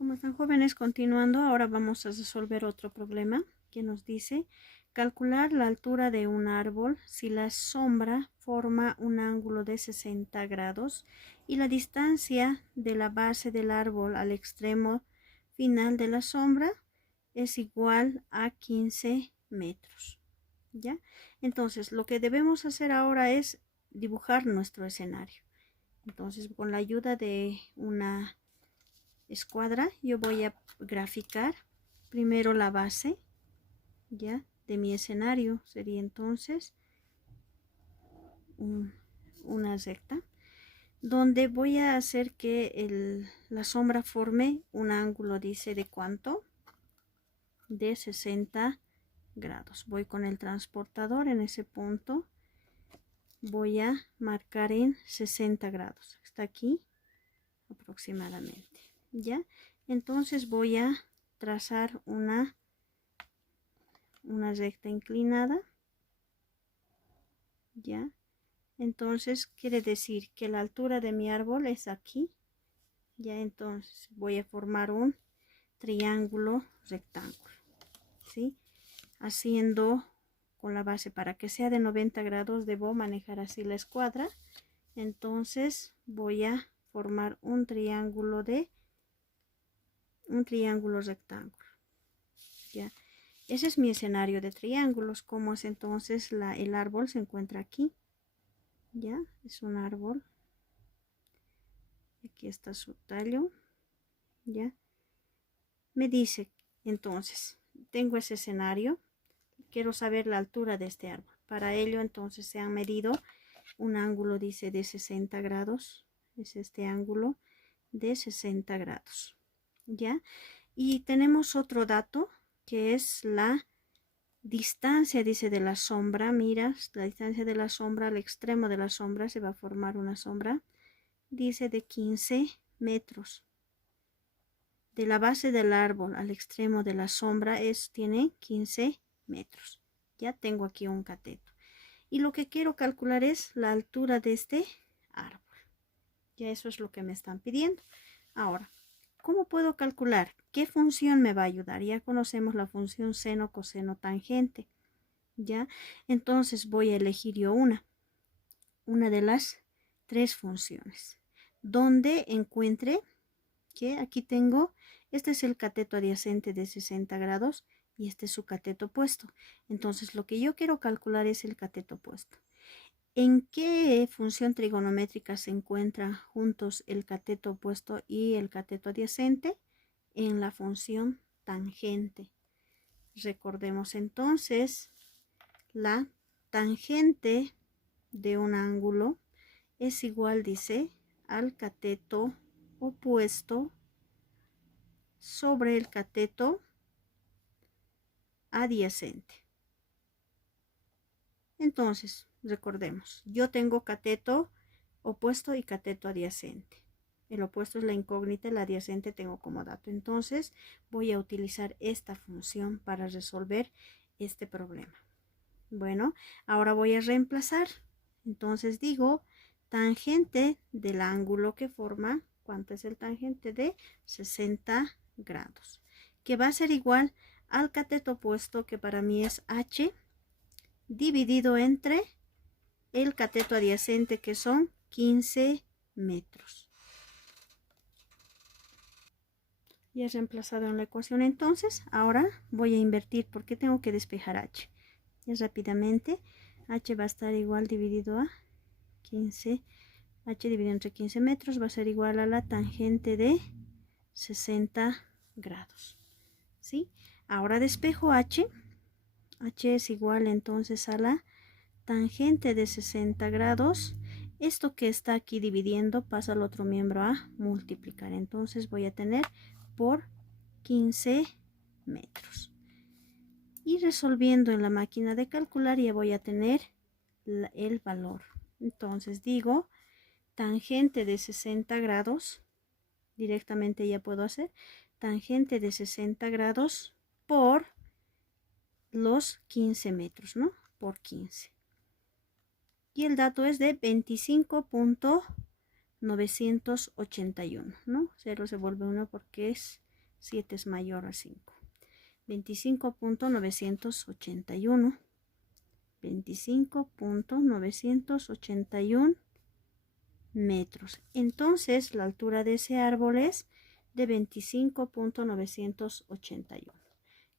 ¿Cómo están, jóvenes? Continuando, ahora vamos a resolver otro problema que nos dice calcular la altura de un árbol si la sombra forma un ángulo de 60 grados y la distancia de la base del árbol al extremo final de la sombra es igual a 15 metros. ¿Ya? Entonces, lo que debemos hacer ahora es dibujar nuestro escenario. Entonces, con la ayuda de una escuadra, yo voy a graficar primero la base ya de mi escenario. Sería entonces una recta donde voy a hacer que la sombra forme un ángulo, dice, de cuánto, de 60 grados. Voy con el transportador en ese punto, voy a marcar en 60 grados, está aquí aproximadamente. Ya, entonces voy a trazar una recta inclinada. Ya, entonces quiere decir que la altura de mi árbol es aquí. Ya, entonces voy a formar un triángulo rectángulo, ¿sí? Haciendo con la base, para que sea de 90 grados debo manejar así la escuadra. Entonces voy a formar un triángulo rectángulo. Ya, ese es mi escenario de triángulos. Como es entonces el árbol se encuentra aquí. Ya, es un árbol. Aquí está su tallo. Ya, me dice entonces, tengo ese escenario. Quiero saber la altura de este árbol. Para ello entonces se han medido un ángulo, dice, de 60 grados. Es este ángulo de 60 grados. Ya, y tenemos otro dato que es la distancia, dice, de la sombra. Mira, la distancia de la sombra al extremo de la sombra se va a formar una sombra, dice, de 15 metros. De la base del árbol al extremo de la sombra tiene 15 metros. Ya tengo aquí un cateto. Y lo que quiero calcular es la altura de este árbol. Ya eso es lo que me están pidiendo. Ahora, ¿cómo puedo calcular? ¿Qué función me va a ayudar? Ya conocemos la función seno, coseno, tangente. ¿Ya? Entonces voy a elegir yo una de las tres funciones, donde encuentre que aquí tengo, este es el cateto adyacente de 60 grados y este es su cateto opuesto. Entonces lo que yo quiero calcular es el cateto opuesto. ¿En qué función trigonométrica se encuentran juntos el cateto opuesto y el cateto adyacente? En la función tangente. Recordemos entonces, la tangente de un ángulo es igual, dice, al cateto opuesto sobre el cateto adyacente. Entonces, recordemos, yo tengo cateto opuesto y cateto adyacente. El opuesto es la incógnita, el adyacente tengo como dato. Entonces, voy a utilizar esta función para resolver este problema. Bueno, ahora voy a reemplazar. Entonces digo, tangente del ángulo que forma, ¿cuánto es el tangente? De 60 grados. Que va a ser igual al cateto opuesto, que para mí es h, dividido entre el cateto adyacente, que son 15 metros. Ya he reemplazado en la ecuación. Entonces, ahora voy a invertir porque tengo que despejar h. Y rápidamente, h va a estar igual dividido a 15, h dividido entre 15 metros va a ser igual a la tangente de 60 grados. ¿Sí? Ahora despejo h. H es igual entonces a la tangente de 60 grados. Esto que está aquí dividiendo pasa al otro miembro a multiplicar. Entonces voy a tener por 15 metros. Y resolviendo en la máquina de calcular ya voy a tener el valor. Entonces digo, tangente de 60 grados, directamente ya puedo hacer, tangente de 60 grados por los 15 metros, ¿no? Por 15. Y el dato es de 25.981, ¿no? 0 se vuelve 1 porque es 7 es mayor a 5. 25.981. 25.981 metros. Entonces la altura de ese árbol es de 25.981.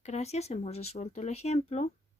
Gracias, hemos resuelto el ejemplo.